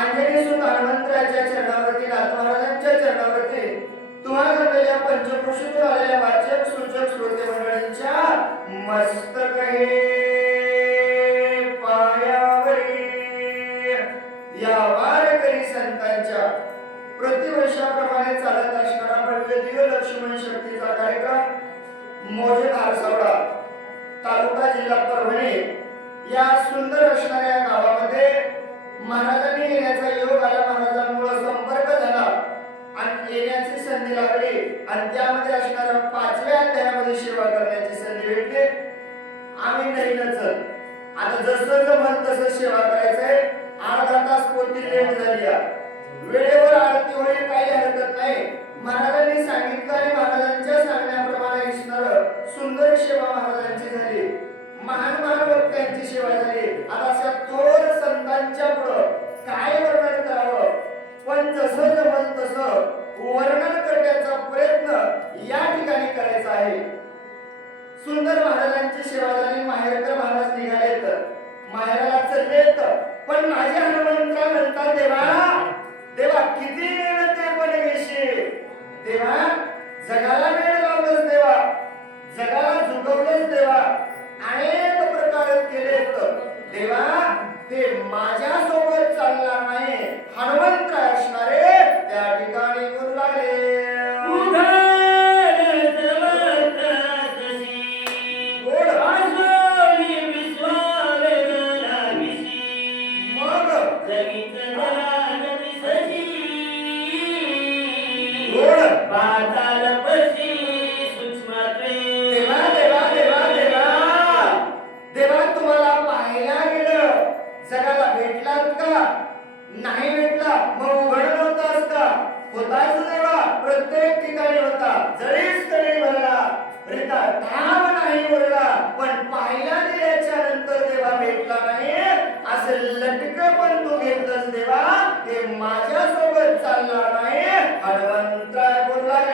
अंजनी सुत हनुमंतराच्या चरणावरती नाथ महाराजांच्या चरणावरती तुम्हाला घडलेल्या पंचक्रोशीतून आलेल्या वाचक सूचक श्रोते मंडळींच्या मस्तक हे पायावरी या वारकरी संतांच्या प्रतिवर्षाप्रमाणे चालत असणारा भव्य दिव्य लक्ष्मण शक्तीचा कार्यक्रम मोजे धारसावडा तालुका जिल्हा परभणी या सुंदर असणाऱ्या गावामध्ये महाराजांनी येण्याचा योग आला, महाराजांमुळे संपर्क झाला आणि येण्याची संधी लागली आणि त्यामध्ये असणाऱ्या 5व्या अध्यायामध्ये सेवा करण्याची संधी भेटली. आम्ही नाहीच आता जसं जमल तसं सेवा करायचंय. अर्धा तास पोती लेट झाली, वेळेवर आरती होईल काही हरकत नाही. महाराजांनी सांगितलं आणि महाराजांच्या सांगण्याप्रमाणे असणारं सुंदर सेवा महाराजांची झाली. महान महान भक्तांची सेवा झाली. आता अशा थोर संतांच्या पुढं काय वर्णन करावं, पण जसं जमल तसं वर्णन करण्याचा प्रयत्न या ठिकाणी करायचा आहे. सुंदर महाराजांची सेवा झाली. माहेरकर महाराज निघालेत, माहेराला चाललेत, पण माझे हनुमंतराव म्हणतात देवा देवा किती वेळ ते पण घेशील देवा, जगाला वेळ लावलंच देवा, जगाला झुकवलंच देवा, अनेक प्रकार केलेत देवा, ते माझ्या सोबत चालणार नाही. हनुमंतराय असणारे त्या ठिकाणी बोलू लागले. नाही भेटला मग उघड नव्हतास का? होताच देवा, प्रत्येक ठिकाणी होता. जरीच तरी भरला रिता ठाम नाही उरला, पण पाहिला गेल्याच्या नंतर देवा भेटला नाही. असे लटक पण तू घेतलंस देवा, ते माझ्या सोबत चालणार नाही. हनुमंतराय बोलला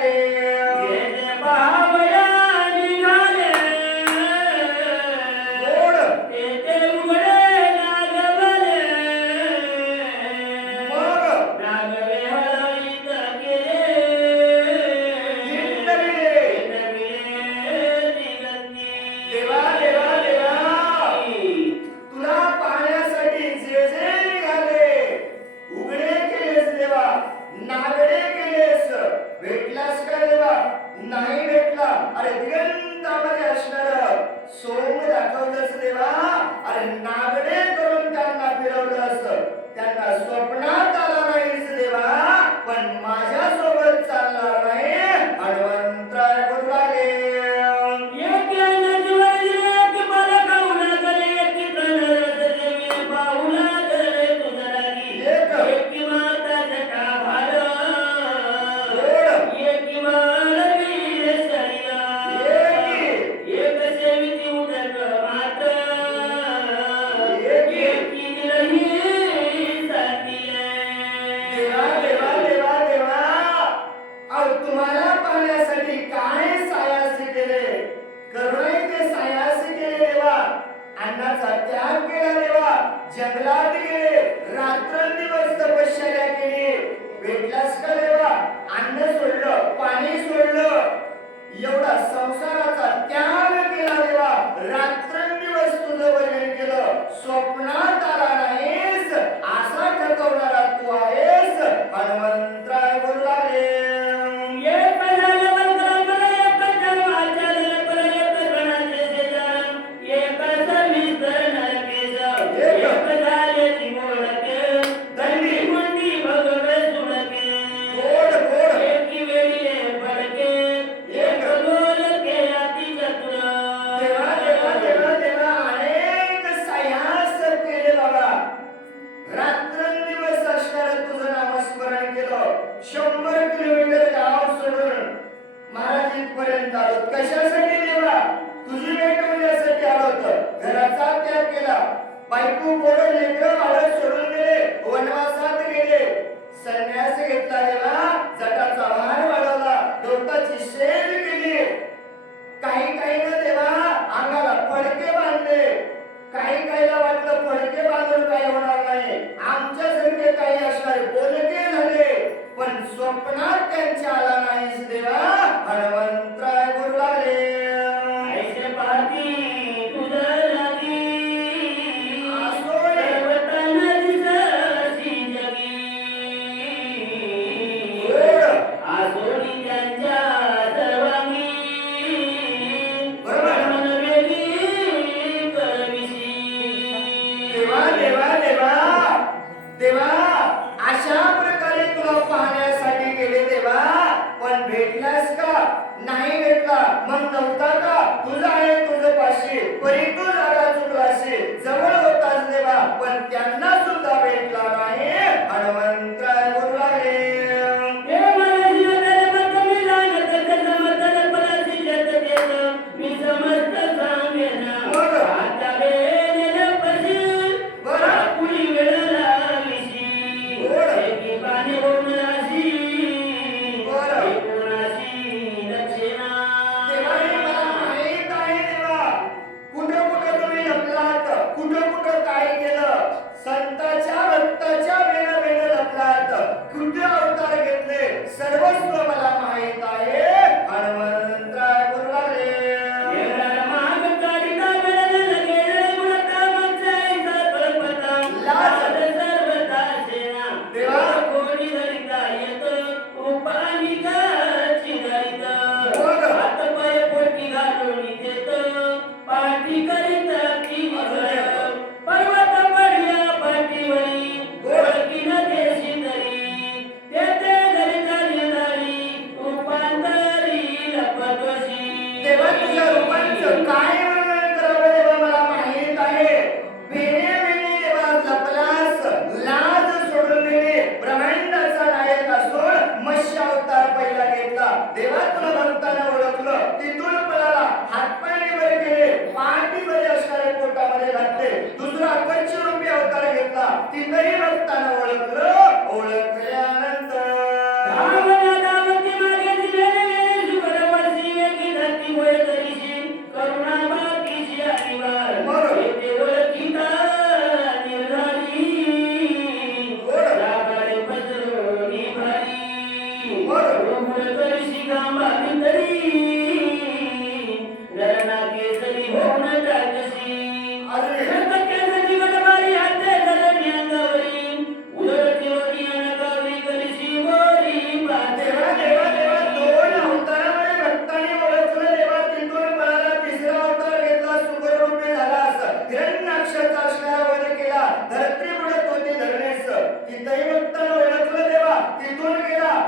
नाही भेटला. अरे दिगंतामध्ये असणार सोम दाखवलंस देवा, अरे नागडे करून त्यांना फिरवलंस, त्यांना स्वप्नात आला नाहीस देवा, पण माझ्या सोबत चालणार नाही. हनुमंतराय बोलू लागले. जंगलात गेले, रात्रंदिवस तपश्चर्या केली, भेटलास का देवा? अन्न सोडलं, पाणी सोडलं, एवढा संसाराचा त्याग केला देवा, रात्रंदिवस तुझं भजन केलं, स्वप्नात आला नाहीस, असा ठकवणारा तू आहेस. हनुमंतराय बोलू लागले. कशासाठी देवा? तुझी भेट होण्यासाठी आलो होतो. घराचा त्याग केला, बायको पोरं लेकरं बाळ सोडून गेले, वनवासात गेले, संन्यास घेतला देवा, जटाचा भार वाढवला, डोक्याची शेल केली. काही काही न देवा अंगाला फडके बांधले, काही काहीला वाटलं फडके बांधून काही होणार नाही, आमच्यासारखे काही देवा देवा देवा देवा अशा प्रकारे तुला पाहण्यासाठी गेले देवा, पण भेटलास का? नाही भेटला. मग नव्हता का? तुझा आहे तुझं पाशी, परी तू जागा चुकलाशी. जवळ होताच देवा, पण त्यांना सुद्धा भेटला नाही. हनुमंतराय बोलू लागले, संतांच्या रक्ताच्या वेळा वेळ लपलात. कुठे अवतार घेतले सर्वस्व मला माहित आहे. हनुमंतराय बोलू लागले, देवा तुझ्या रूपांचं काय वर्णन करावं देवा मला माहित आहे. वेणे वेणे देवा लपलास, लाज सोडून गेले. ब्रह्मांडाचा नायक असून मत्स्य अवतार पहिला घेतला. देवा तुला भक्तांना ओळखलं, तिथून पळाला, हातपाय वर केले, पाठीमध्ये असणारे पोटामध्ये घातले. दुसरा कच्छ रूपी अवतार घेतला, तिथेही भक्तांना ओळखलं. ओळखल्यानंतर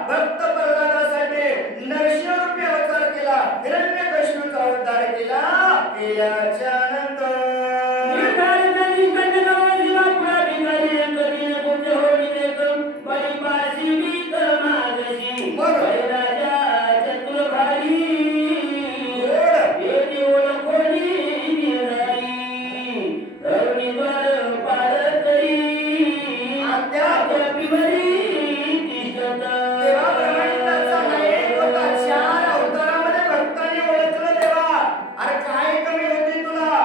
भक्त प्रल्हादासाठी नरसिंहरूपी अवतार केला. हिरण्यकश्यपूचा अवतार केला. केल्याच्या नंतर अरे काय कमी होती तुला?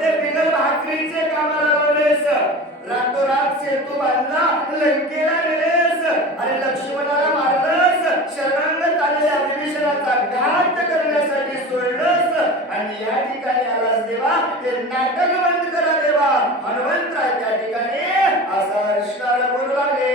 ते बिगर भाकरीचे कामाला लावलेस, रातोरात सेतू बांधला, लंकेला नेलेस, आणि लक्ष्मणाला मारलंस, शरणागत आलेल्या विभीषणाचा घात करण्यासाठी सोडलंस, आणि या ठिकाणी आलास देवा, हे नाटक बंद करा देवा. हनुमंतराय त्या ठिकाणी असा कृष्णाला बोलू लागले.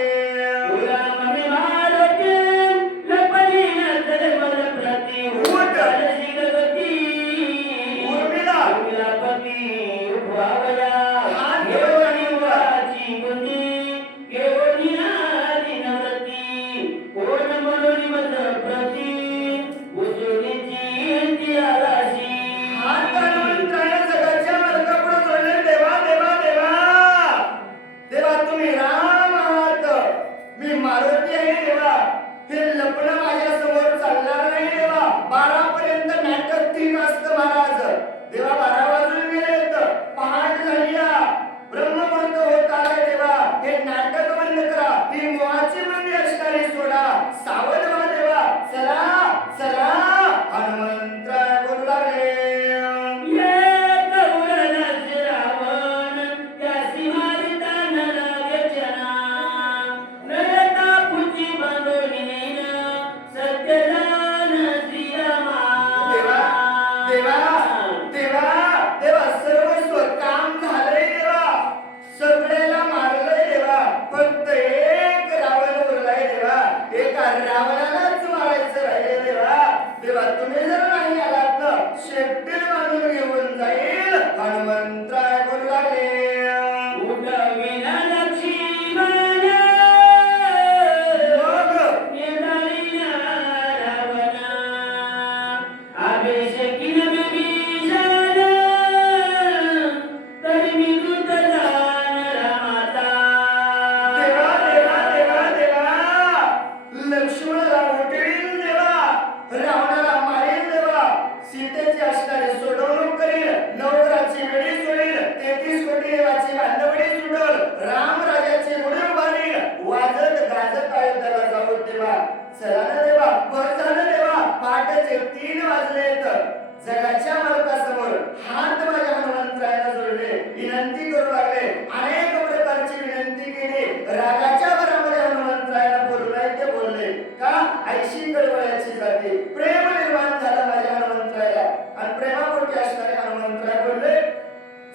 जगाच्या मालकासमोर हात माझ्या हनुमंतरायाला जोडले, विनंती करू लागले, अनेक प्रकारची विनंती केली. रागाच्या भरामध्ये हनुमंतरायाला बोलू नाही ते बोलले का ऐशी कळवळ्याची जाते. प्रेम निर्माण झालं माझ्या हनुमंतरायाला, आणि प्रेमापोटी असणारे हनुमंतराय बोलले,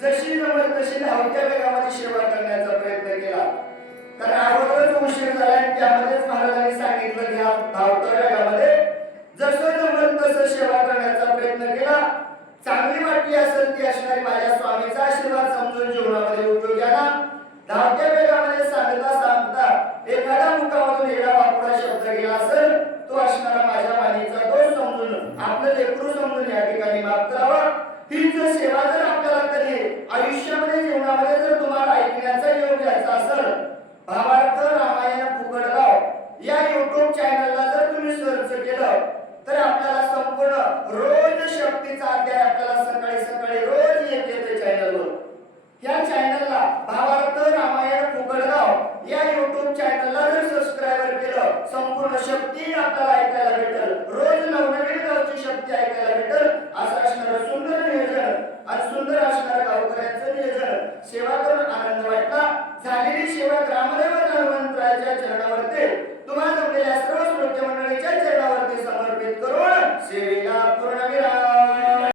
जशी जमल तशी धावत्या वेगामध्ये सेवा करण्याचा प्रयत्न केला. कारण अगोदरच उशीर झाला आणि त्यामध्येच महाराजांनी सांगितलं की धावत्या वेगामध्ये जसं जमल तसं सेवा करण्याचा प्रयत्न केला. चांगली वाटली असेल ती असणारी माझ्या स्वामीचा आशीर्वाद समजून जीवनामध्ये उपयोग आला. धावत्या वेगामध्ये सांगता सांगता एखादा मुखामधून एवढा वापरा शब्द गेला असेल, तो असणारा माझ्या वाणीचा दोष समजून आपलं लेकरू समजून या ठिकाणी माफ करावा. ही जर सेवा जर आपल्याला कधी आयुष्यामध्ये जीवनामध्ये जर तुम्हाला ऐकण्याचा योग घ्यायचा असेल, भावार्थ रामायण फुकटगाव या YouTube चॅनलला जर तुम्ही सर्च केलं तर आपल्याला संपूर्ण रोज शक्तीचा अध्याय आपल्याला सकाळी सकाळी रोज येते चॅनलवर. या चॅनलला भावार्थ रामायण फुकटगाव या YouTube चॅनलला जर सबस्क्राइबर केलं, संपूर्ण शक्ती आपल्याला ऐकायला भेटेल. रोज नवनवीन गावची शक्ती ऐकायला भेटेल. असं असणारं सुंदर नियोजन आणि सुंदर असणारं गावकऱ्यांचं नियोजन. सेवा करून आनंद वाटला. झालेली सेवा ग्रामदैवत हनुमंतरायाच्या चरणावरती तुम्हाला जमलेल्या सर्व